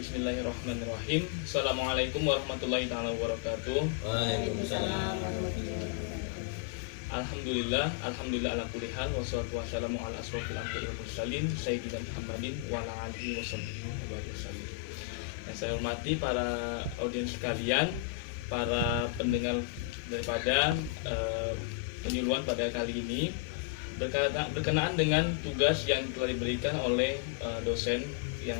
Bismillahirrahmanirrahim. Assalamualaikum warahmatullahi taala wabarakatuh. Waalaikumsalam warahmatullahi wabarakatuh. Alhamdulillah ala kulli hal wassalatu wassalamu ala asrofil anbiya'i wal mursalin sayyidina Muhammadin wa ala alihi wasallam. Yang saya hormati para audiens sekalian, para pendengar daripada penyuluhan pada kali ini berkenaan dengan tugas yang telah diberikan oleh dosen yang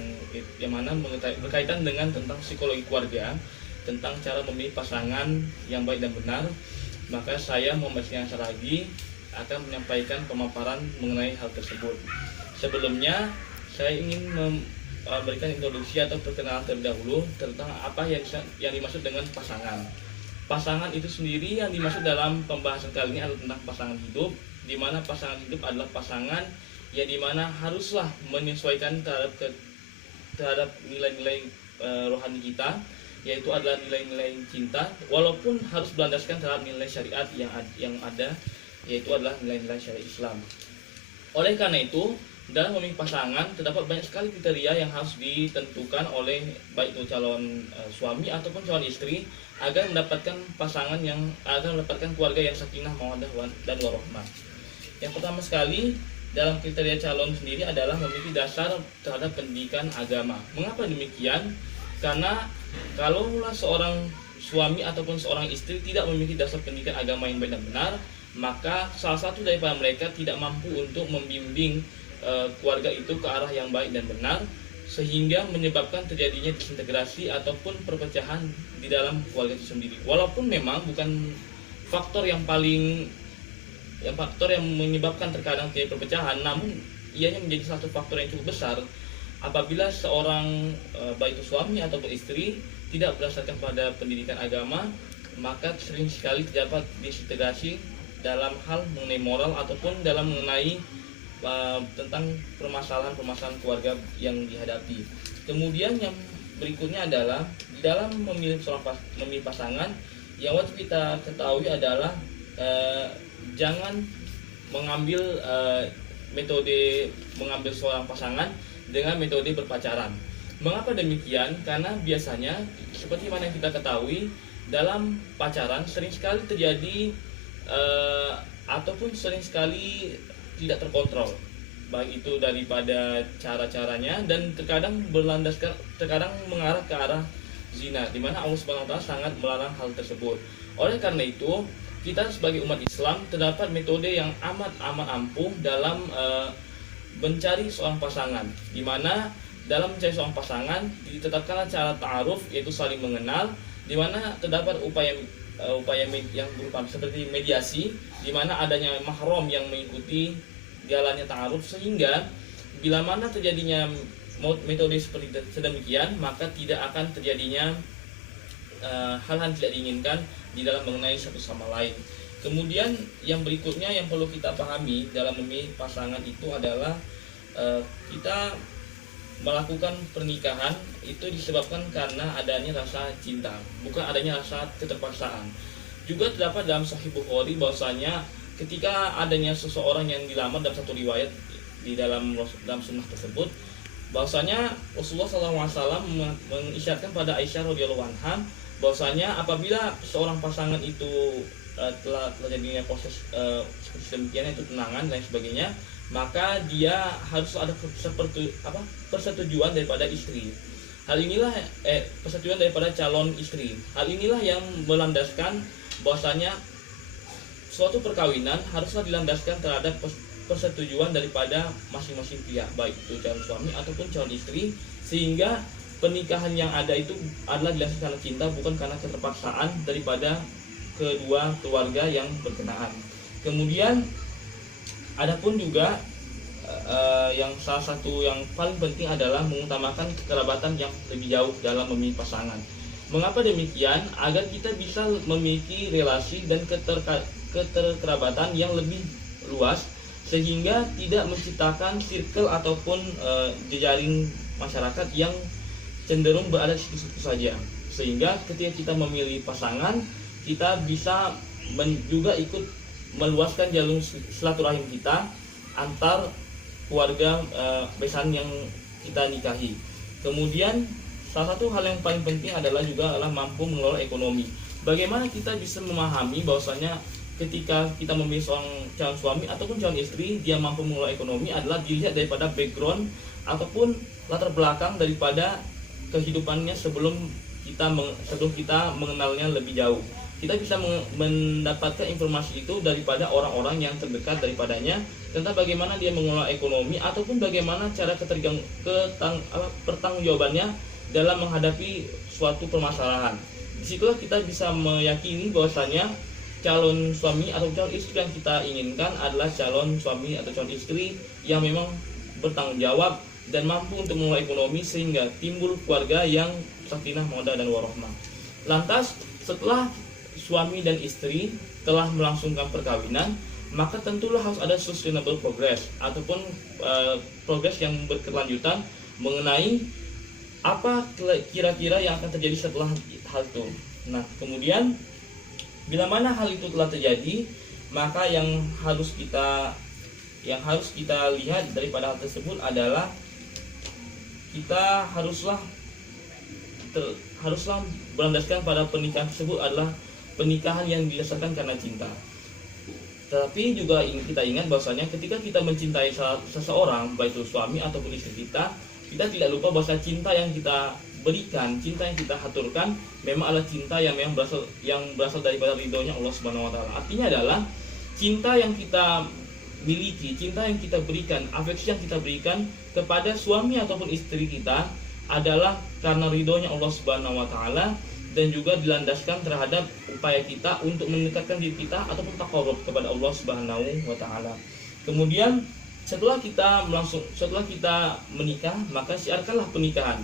mana berkaitan dengan tentang psikologi keluarga, tentang cara memilih pasangan yang baik dan benar. Maka saya Muhammad Saragi akan menyampaikan pemaparan mengenai hal tersebut. Sebelumnya saya ingin memberikan introduksi atau perkenalan terlebih dahulu tentang apa yang dimaksud dengan pasangan. Pasangan itu sendiri yang dimaksud dalam pembahasan kali ini adalah tentang pasangan hidup, di mana pasangan hidup adalah pasangan yang dimana haruslah menyesuaikan terhadap nilai-nilai rohani kita, yaitu adalah nilai-nilai cinta, walaupun harus berlandaskan terhadap nilai syariat yang ada, yaitu adalah nilai-nilai syariat Islam. Oleh karena itu, dalam memilih pasangan terdapat banyak sekali kriteria yang harus ditentukan oleh baik itu calon suami ataupun calon istri agar mendapatkan pasangan yang agar mendapatkan keluarga yang sakinah, mawaddah dan warahmah. Yang pertama sekali dalam kriteria calon sendiri adalah memiliki dasar terhadap pendidikan agama. Mengapa demikian? Karena kalaulah seorang suami ataupun seorang istri tidak memiliki dasar pendidikan agama yang baik dan benar, maka salah satu daripada mereka tidak mampu untuk membimbing keluarga itu ke arah yang baik dan benar, sehingga menyebabkan terjadinya disintegrasi ataupun perpecahan di dalam keluarga itu sendiri. Walaupun memang bukan faktor yang menyebabkan terkadang terjadi perpecahan, namun ianya menjadi satu faktor yang cukup besar apabila seorang baik itu suami ataupun istri tidak berdasarkan pada pendidikan agama, maka sering sekali terdapat disintegrasi dalam hal mengenai moral ataupun dalam mengenai tentang permasalahan keluarga yang dihadapi. Kemudian yang berikutnya adalah di dalam memilih pasangan, yang wajib kita ketahui adalah jangan mengambil metode mengambil seorang pasangan dengan metode berpacaran. Mengapa demikian? Karena biasanya seperti mana yang kita ketahui, dalam pacaran sering sekali terjadi ataupun sering sekali tidak terkontrol, baik itu daripada cara-caranya, dan terkadang mengarah ke arah zina, di mana Allah Subhanahu wa taala sangat melarang hal tersebut. Oleh karena itu, kita sebagai umat Islam terdapat metode yang amat ampuh dalam mencari seorang pasangan, di mana dalam mencari seorang pasangan ditetapkanlah cara ta'aruf, yaitu saling mengenal, di mana terdapat upaya yang berupa seperti mediasi, di mana adanya mahram yang mengikuti jalannya ta'aruf, sehingga bila mana terjadinya metode seperti sedemikian, maka tidak akan terjadinya hal-hal tidak diinginkan di dalam mengenai satu sama lain. Kemudian yang berikutnya yang perlu kita pahami dalam memilih pasangan itu adalah kita melakukan pernikahan itu disebabkan karena adanya rasa cinta, bukan adanya rasa keterpaksaan. Juga terdapat dalam Sahih Bukhari bahwasanya ketika adanya seseorang yang dilamar, dalam satu riwayat di dalam sunnah tersebut, bahwasanya Rasulullah SAW mengisyaratkan pada Aisyah radhiyallahu anha bahwasanya apabila seorang pasangan itu telah terjadinya proses seperti demikian, itu tunangan dan sebagainya, maka dia harus ada persetujuan daripada istri. Hal inilah persetujuan daripada calon istri. Hal inilah yang melandaskan bahwasanya suatu perkawinan haruslah dilandaskan terhadap persetujuan daripada masing-masing pihak, baik itu calon suami ataupun calon istri, sehingga pernikahan yang ada itu adalah dilakukan karena cinta, bukan karena keterpaksaan daripada kedua keluarga yang berkenaan. Kemudian adapun juga yang salah satu yang paling penting adalah mengutamakan kekerabatan yang lebih jauh dalam memilih pasangan. Mengapa demikian? Agar kita bisa memiliki relasi dan keterkerabatan yang lebih luas, sehingga tidak menciptakan circle ataupun jejaring masyarakat yang cenderung berada di situ saja, sehingga ketika kita memilih pasangan, kita bisa juga ikut meluaskan jalur silaturahim kita antar keluarga besan yang kita nikahi. Kemudian salah satu hal yang paling penting adalah mampu mengelola ekonomi. Bagaimana kita bisa memahami bahwasanya ketika kita memilih seorang calon suami ataupun calon istri, dia mampu mengelola ekonomi adalah dilihat daripada background ataupun latar belakang daripada kehidupannya sebelum kita mengenalnya lebih jauh. Kita bisa mendapatkan informasi itu daripada orang-orang yang terdekat daripadanya tentang bagaimana dia mengelola ekonomi ataupun bagaimana cara pertanggungjawabannya dalam menghadapi suatu permasalahan. Disitulah kita bisa meyakini bahwasanya calon suami atau calon istri yang kita inginkan adalah calon suami atau calon istri yang memang bertanggung jawab dan mampu untuk mengelola ekonomi sehingga timbul keluarga yang sakinah, mawaddah dan warahmah. Lantas setelah suami dan istri telah melangsungkan perkawinan, maka tentulah harus ada sustainable progress ataupun progres yang berkelanjutan mengenai apa kira-kira yang akan terjadi setelah hal itu. Nah, kemudian bila mana hal itu telah terjadi, maka yang harus kita lihat daripada hal tersebut adalah kita haruslah berlandaskan pada pernikahan tersebut adalah pernikahan yang didasarkan karena cinta. Tetapi juga kita ingat bahwasanya ketika kita mencintai seseorang, baik itu suami ataupun istri kita tidak lupa bahwa cinta yang kita berikan, cinta yang kita haturkan memang adalah cinta yang memang berasal daripada ridhonya Allah Subhanahu wa taala. Artinya adalah cinta yang kita miliki, cinta yang kita berikan, afeksi yang kita berikan kepada suami ataupun istri kita adalah karena ridhonya Allah Subhanahu wa taala dan juga dilandaskan terhadap upaya kita untuk mendekatkan diri kita ataupun taqarrub kepada Allah Subhanahu wa taala. Kemudian setelah kita menikah, maka siarkanlah pernikahan.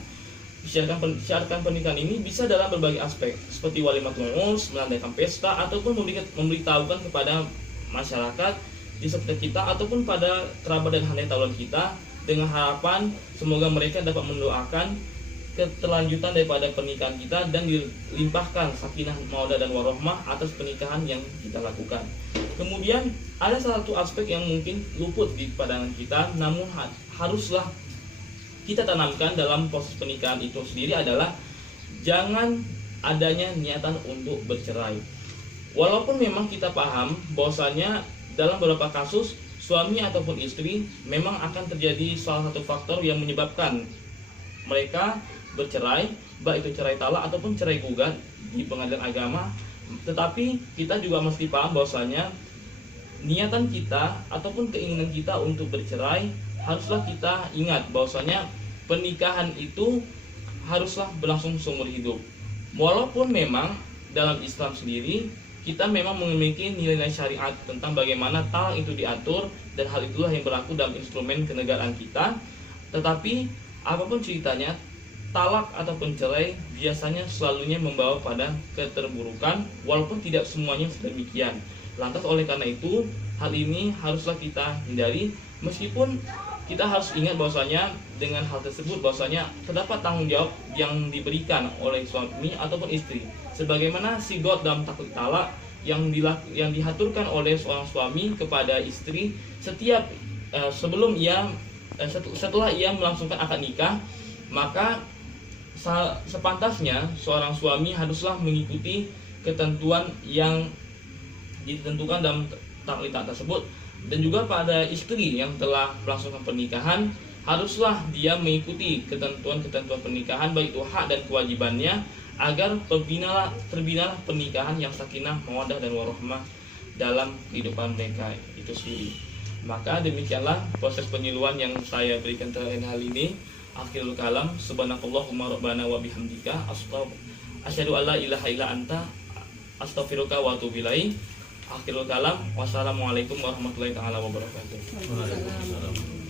Siarkan pernikahan ini bisa dalam berbagai aspek, seperti walimatul urs, mengadakan pesta, ataupun memberitahukan kepada masyarakat di sekitar kita ataupun pada kerabat dan handai taulan kita dengan harapan semoga mereka dapat mendoakan keterlanjutan daripada pernikahan kita dan dilimpahkan sakinah, mawaddah dan warahmah atas pernikahan yang kita lakukan. Kemudian ada satu aspek yang mungkin luput di pandangan kita, namun haruslah kita tanamkan dalam proses pernikahan itu sendiri adalah jangan adanya niatan untuk bercerai. Walaupun memang kita paham bahwasanya dalam beberapa kasus suami ataupun istri memang akan terjadi salah satu faktor yang menyebabkan mereka bercerai, baik itu cerai talak ataupun cerai gugat di pengadilan agama. Tetapi kita juga mesti paham bahwasanya niatan kita ataupun keinginan kita untuk bercerai haruslah kita ingat bahwasanya pernikahan itu haruslah berlangsung seumur hidup. Walaupun memang dalam Islam sendiri kita memang memiliki nilai-nilai syariat tentang bagaimana talak itu diatur dan hal itulah yang berlaku dalam instrumen kenegaraan kita. Tetapi apapun ceritanya, talak ataupun cerai biasanya selalunya membawa pada keterburukan walaupun tidak semuanya sedemikian. Lantas oleh karena itu hal ini haruslah kita hindari, meskipun kita harus ingat bahwasanya dengan hal tersebut bahwasanya terdapat tanggung jawab yang diberikan oleh suami ataupun istri. Sebagaimana sigot dalam taklid talak yang dihaturkan oleh seorang suami kepada istri setiap setelah ia melangsungkan akad nikah, maka sepantasnya seorang suami haruslah mengikuti ketentuan yang ditentukan dalam taklid tersebut. Dan juga pada istri yang telah melangsungkan pernikahan haruslah dia mengikuti ketentuan-ketentuan pernikahan baik itu hak dan kewajibannya agar terbinalah pernikahan yang sakinah, mawaddah dan warahmah dalam kehidupan mereka itu sendiri. Maka demikianlah proses penyuluhan yang saya berikan terkait hal ini. Akhirul kalam, subhanakallahumma rabbana wa bihamdika asyhadu alla ilaha illa anta astaghfiruka wa atubu ilaik. Akhirul kalam, wassalamualaikum warahmatullahi taala wabarakatuh. Waalaikumsalam.